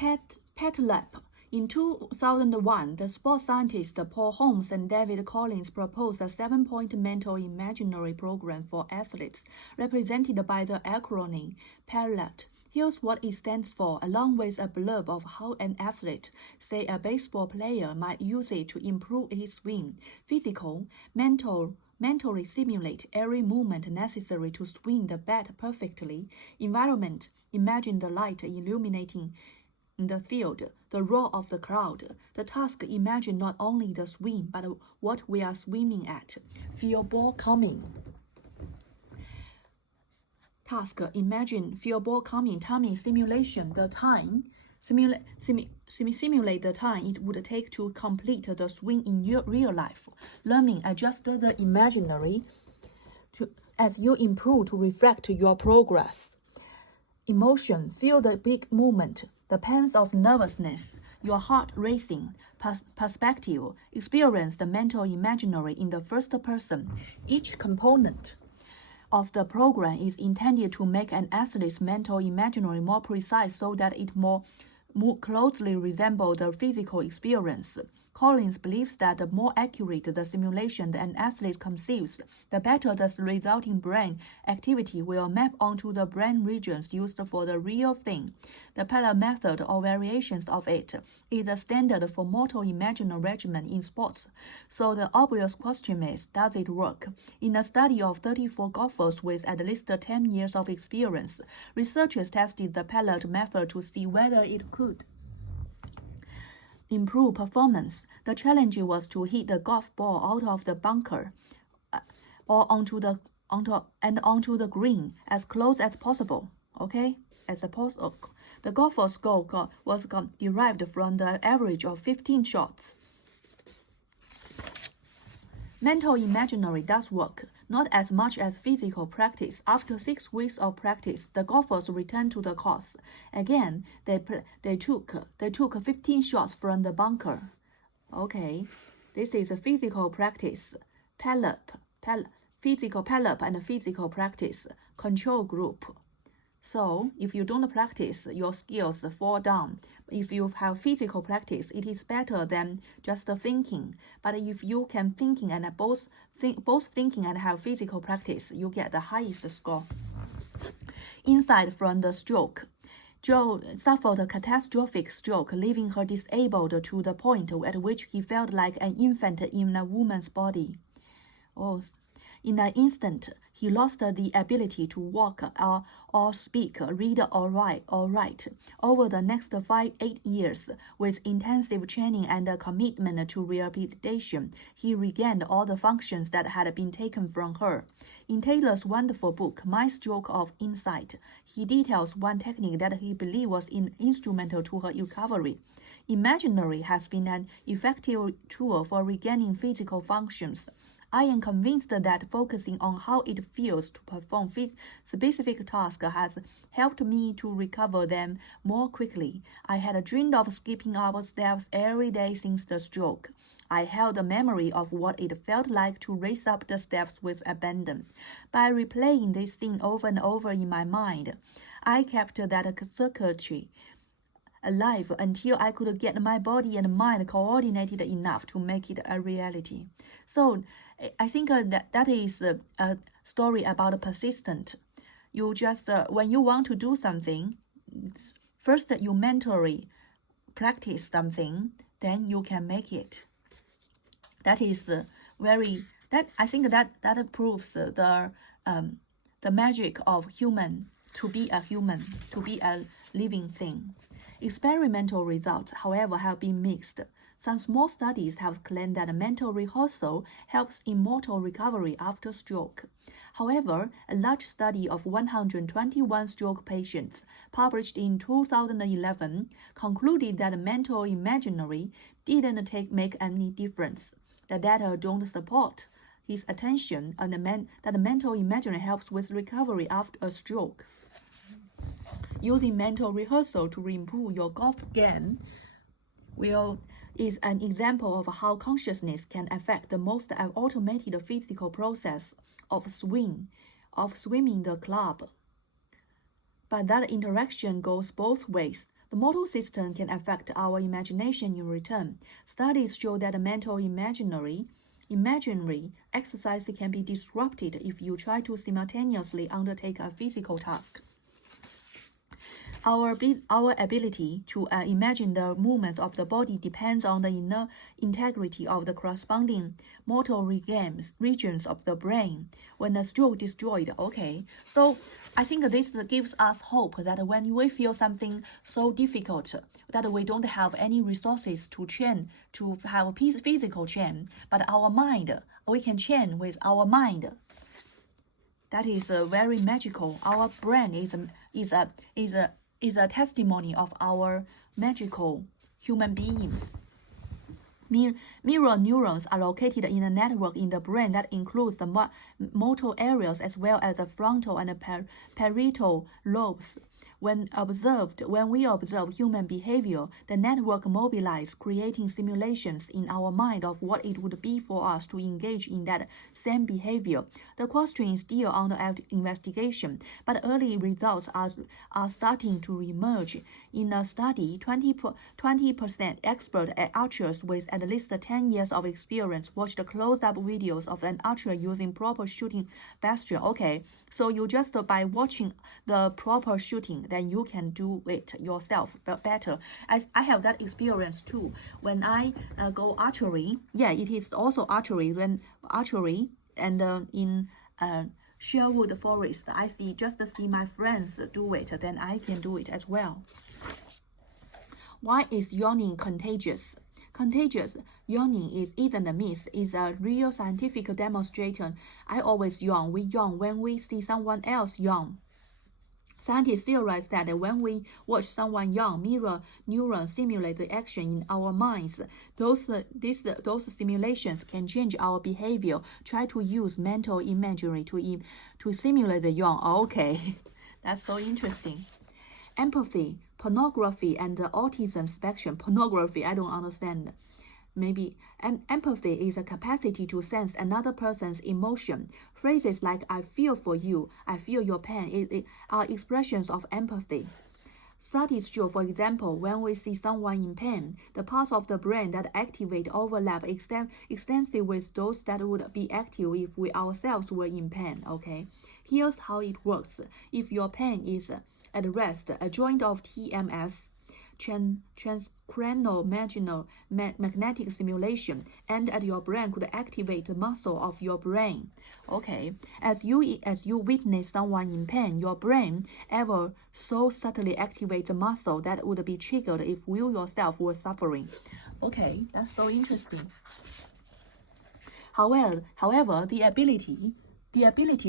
PetLab. In 2001, the sports scientists Paul Holmes and David Collins proposed a 7-point mental imaginary program for athletes, represented by the acronym PERLAT. Here's what it stands for, along with a blurb of how an athlete, say a baseball player, might use it to improve his swing. Physical, mentally simulate every movement necessary to swing the bat perfectly. Environment, imagine the light illuminating the field, the roar of the crowd. The task, imagine not only the swing, but what we are swimming at. Feel ball coming. Task, imagine feel ball coming. Timing, simulation, the time. Simulate the time it would take to complete the swing in real life. Learning, adjust the imaginary as you improve to reflect your progress. Emotion, feel the big movement, the pangs of nervousness, your heart racing. Perspective, experience the mental imaginary in the first person. Each component of the program is intended to make an athlete's mental imaginary more precise so that it more closely resembles the physical experience. Collins believes that the more accurate the simulation an athlete conceives, the better the resulting brain activity will map onto the brain regions used for the real thing. The PERLAT method or variations of it is the standard for motor imaginary regimen in sports. So the obvious question is, does it work? In a study of 34 golfers with at least 10 years of experience, researchers tested the PERLAT method to see whether it could improve performance. The challenge was to hit the golf ball out of the bunker or onto the green as close as possible. Okay, the golfer's score was derived from the average of 15 shots. Mental imaginary does work, not as much as physical practice. After 6 weeks of practice, the golfers returned to the course. Again, they took 15 shots from the bunker. Okay, this is a physical practice. Physical PERLAT and physical practice control group. So, if you don't practice, your skills fall down. If you have physical practice, it is better than just thinking. But if you can thinking and both thinking and have physical practice, you get the highest score. Insight from the stroke. Joe suffered a catastrophic stroke, leaving her disabled to the point at which he felt like an infant in a woman's body. In an instant, he lost the ability to walk or speak, read or write. Over the next 8 years, with intensive training and a commitment to rehabilitation, he regained all the functions that had been taken from her. In Taylor's wonderful book, My Stroke of Insight, he details one technique that he believed was instrumental to her recovery. Imaginary has been an effective tool for regaining physical functions. I am convinced that focusing on how it feels to perform specific tasks has helped me to recover them more quickly. I had dreamed of skipping up steps every day since the stroke. I held a memory of what it felt like to race up the steps with abandon. By replaying this scene over and over in my mind, I kept that circuitry alive until I could get my body and mind coordinated enough to make it a reality. So I think that is a story about persistent. You just, when you want to do something, first you mentally practice something, then you can make it. That is I think that proves the magic of human, to be a living thing. Experimental results, however, have been mixed. Some small studies have claimed that mental rehearsal helps in motor recovery after stroke. However, a large study of 121 stroke patients, published in 2011, concluded that mental imaginary didn't make any difference. The data don't support his attention on that mental imaginary helps with recovery after a stroke. Using mental rehearsal to improve your golf game is an example of how consciousness can affect the most automated physical process of swimming the club. But that interaction goes both ways. The motor system can affect our imagination in return. Studies show that mental imaginary exercise can be disrupted if you try to simultaneously undertake a physical task. Our ability to imagine the movements of the body depends on the inner integrity of the corresponding motor regions of the brain. When the stroke destroyed, okay. So I think this gives us hope that when we feel something so difficult that we don't have any resources to train, to have a physical train, but our mind, we can train with our mind. That is very magical. Our brain is a testimony of our magical human beings. Mirror neurons are located in a network in the brain that includes the motor areas as well as the frontal and parietal lobes. When we observe human behavior, the network mobilizes, creating simulations in our mind of what it would be for us to engage in that same behavior. The question is still under investigation, but early results are starting to emerge. In a study, 20% expert archers with at least 10 years of experience watched close-up videos of an archer using proper shooting posture. Okay, so you just by watching the proper shooting, then you can do it yourself better. As I have that experience too. When I go archery, yeah, it is also archery. When archery and in Sherwood Forest, I just see my friends do it, then I can do it as well. Why is yawning contagious? Contagious yawning isn't a myth, it's a real scientific demonstration. I always yawn. We yawn when we see someone else yawn. Scientists theorize that when we watch someone yawn, mirror neurons simulate the action in our minds. Those simulations can change our behavior. Try to use mental imagery to simulate the yawn. Okay, that's so interesting. Empathy, pornography, and the autism spectrum. Pornography, I don't understand. Maybe empathy is a capacity to sense another person's emotion. Phrases like "I feel for you," "I feel your pain" are expressions of empathy. Studies show, for example, when we see someone in pain, the parts of the brain that activate overlap extensively with those that would be active if we ourselves were in pain. Okay, here's how it works. If your pain is at rest, a joint of TMS, transcranial magnetic stimulation, and at your brain could activate the muscle of your brain. Okay, as you witness someone in pain, your brain ever so subtly activates a muscle that would be triggered if you yourself were suffering. Okay, that's so interesting. However, the ability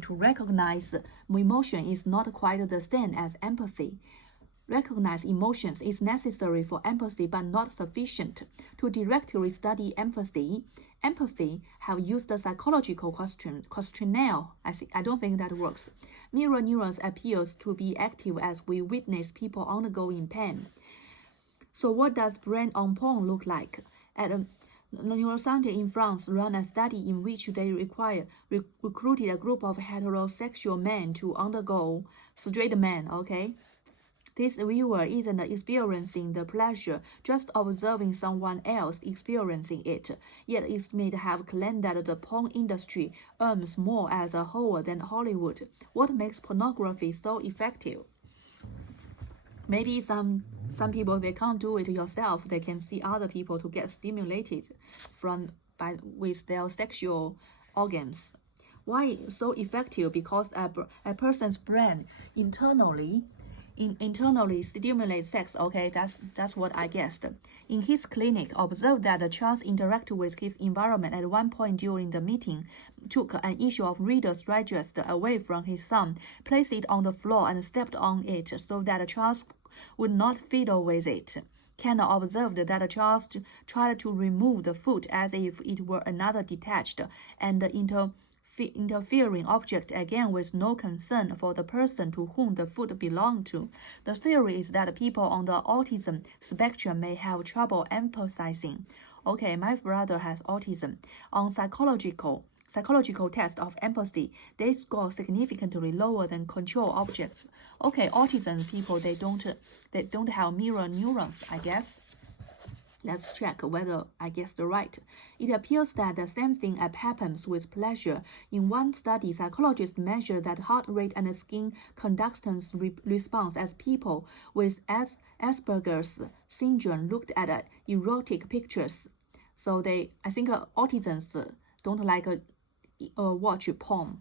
to recognize emotion is not quite the same as empathy. Recognize emotions is necessary for empathy but not sufficient. To directly study empathy have used the psychological questionnaire. I don't think that works. Mirror neurons appears to be active as we witness people undergoing pain. So what does brain on pain look like? The neuroscientists in France ran a study in which they recruited a group of heterosexual men to undergo straight men. Okay. This viewer isn't experiencing the pleasure, just observing someone else experiencing it. Yet it may have claimed that the porn industry earns more as a whole than Hollywood. What makes pornography so effective? Maybe some people, they can't do it yourself. They can see other people to get stimulated with their sexual organs. Why so effective? Because a person's brain internally stimulates sex. Okay, that's what I guessed. In his clinic, observed that Charles interacted with his environment at one point during the meeting, took an issue of Reader's Digest away from his son, placed it on the floor and stepped on it so that Charles would not fiddle with it. Kenner observed that Charles tried to remove the foot as if it were another detached and interfering object, again with no concern for the person to whom the foot belonged to. The theory is that people on the autism spectrum may have trouble empathizing. Okay, my brother has autism. On psychological psychological test of empathy, they score significantly lower than control objects. Okay, autism people, they don't have mirror neurons, I guess. Let's check whether I guessed right. It appears that the same thing happens with pleasure. In one study, psychologists measured that heart rate and skin conductance response as people with Asperger's syndrome looked at erotic pictures. So I think autisms don't like watch porn.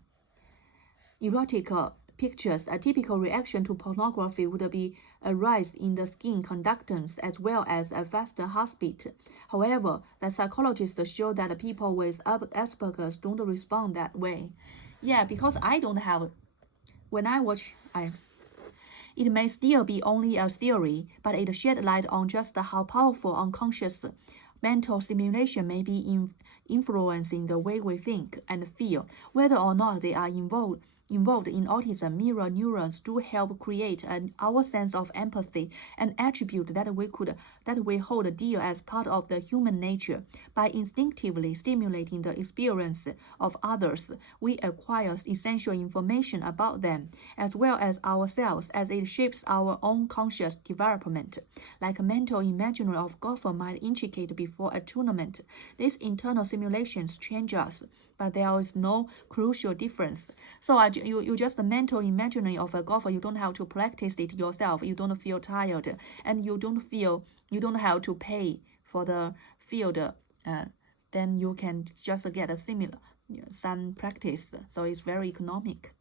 Erotic pictures, a typical reaction to pornography would be a rise in the skin conductance as well as a faster heartbeat. However, the psychologists show that people with Asperger's don't respond that way. Yeah, because I don't have. When I watch, it may still be only a theory, but it shed light on just how powerful unconscious mental simulation may be influencing the way we think and feel. Whether or not they are involved in autism, mirror neurons do help create our sense of empathy, an attribute that we hold dear as part of the human nature. By instinctively stimulating the experience of others, we acquire essential information about them, as well as ourselves, as it shapes our own conscious development. Like a mental imaginary of golfer might indicate before a tournament, these internal simulations change us, but there is no crucial difference. So you just a mental imaginary of a golfer. You don't have to practice it yourself. You don't feel tired, and you don't have to pay for the field. Then you can just get some practice. So it's very economic.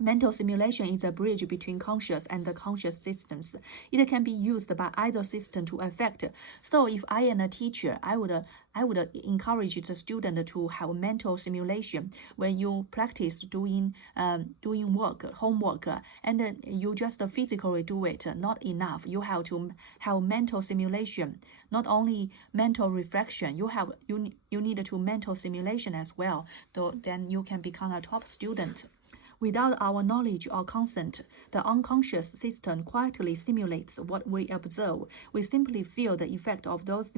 Mental simulation is a bridge between conscious and the conscious systems. It can be used by either system to affect. So if I am a teacher, I would encourage the student to have mental simulation when you practice doing homework, and you just physically do it. Not enough. You have to have mental simulation. Not only mental reflection. You need to mental simulation as well. Then you can become a top student. Without our knowledge or consent, the unconscious system quietly simulates what we observe. We simply feel the effect of those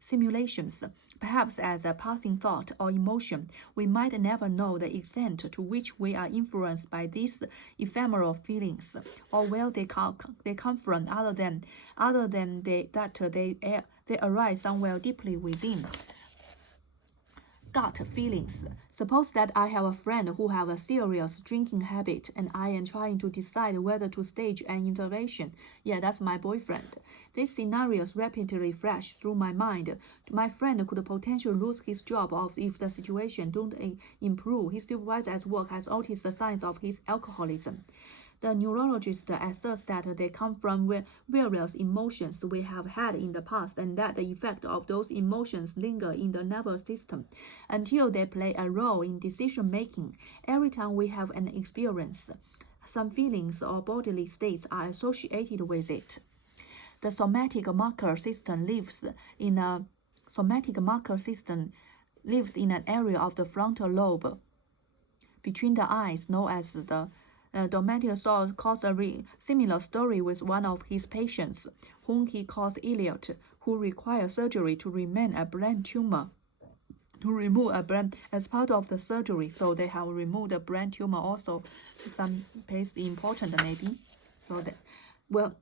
simulations, perhaps as a passing thought or emotion. We might never know the extent to which we are influenced by these ephemeral feelings, or where they come from, other than they arise somewhere deeply within. Gut feelings. Suppose that I have a friend who has a serious drinking habit, and I am trying to decide whether to stage an intervention. Yeah, that's my boyfriend. These scenarios rapidly flash through my mind. My friend could potentially lose his job if the situation don't improve. His supervisor at work has noticed the signs of his alcoholism. The neurologist asserts that they come from various emotions we have had in the past, and that the effect of those emotions linger in the nervous system until they play a role in decision-making. Every time we have an experience, some feelings or bodily states are associated with it. The somatic marker system lives in an area of the frontal lobe between the eyes, known as the Dometic Source caused a similar story with one of his patients, whom he calls Elliot, who required surgery to remove a brain tumor. As part of the surgery, so they have removed the brain tumor also. Some place important maybe. So that, well,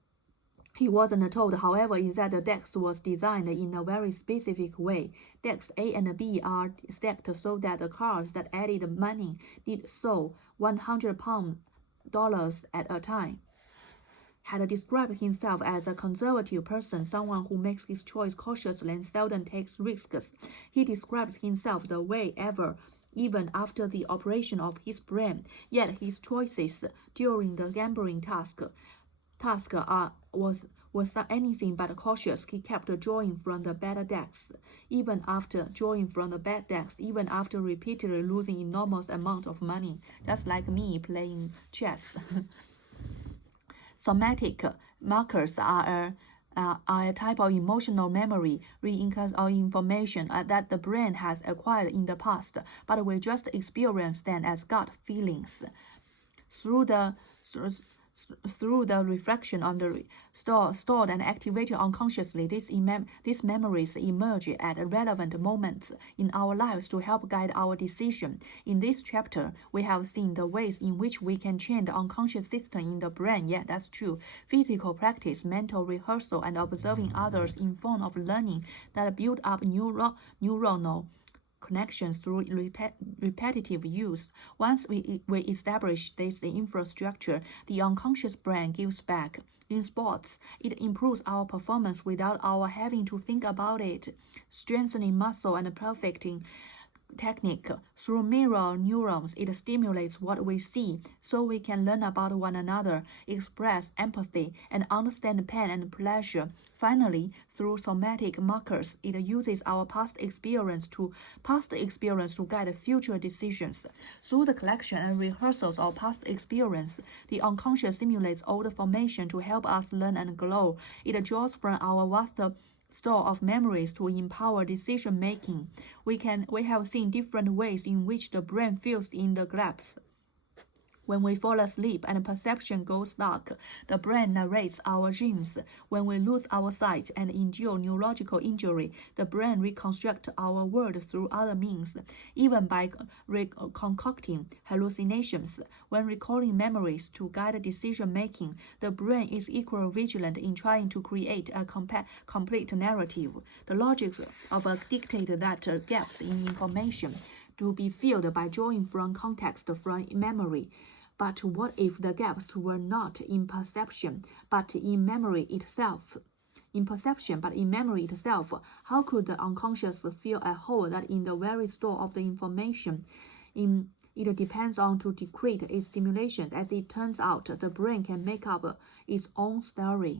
he wasn't told, however, is that the decks was designed in a very specific way. Decks A and B are stacked so that the cars that added money did so $100 at a time. Had described himself as a conservative person, someone who makes his choice cautiously and seldom takes risks. He describes himself the way ever, even after the operation of his brain. Yet his choices during the gambling task was anything but cautious. He kept drawing from the better decks, even after repeatedly losing enormous amount of money, just like me playing chess. Somatic markers are a type of emotional memory, reincarnation of information that the brain has acquired in the past, but we just experience them as gut feelings. Through through the reflection on the stored and activated unconsciously, these memories emerge at relevant moments in our lives to help guide our decision. In this chapter, we have seen the ways in which we can train the unconscious system in the brain. Yeah, that's true. Physical practice, mental rehearsal, and observing others in form of learning that build up neuronal connections through repetitive use. Once we establish this infrastructure, the unconscious brain gives back. In sports, it improves our performance without our having to think about it, strengthening muscle and perfecting technique. Through mirror neurons, it stimulates what we see, so we can learn about one another, express empathy, and understand pain and pleasure. Finally, through somatic markers, it uses our past experience to guide future decisions. Through the collection and rehearsals of past experience, the unconscious simulates old formation to help us learn and grow. It draws from our vast store of memories to empower decision making. We have seen different ways in which the brain fills in the gaps. When we fall asleep and perception goes dark, the brain narrates our dreams. When we lose our sight and endure neurological injury, the brain reconstructs our world through other means, even by concocting hallucinations. When recalling memories to guide decision making, the brain is equally vigilant in trying to create a complete narrative. The logic of a dictates that gaps in information to be filled by drawing from context from memory. But what if the gaps were not in perception, but in memory itself? In perception, but in memory itself, how could the unconscious fill a hole that in the very store of the information? It depends on to decrease its stimulation. As it turns out, the brain can make up its own story.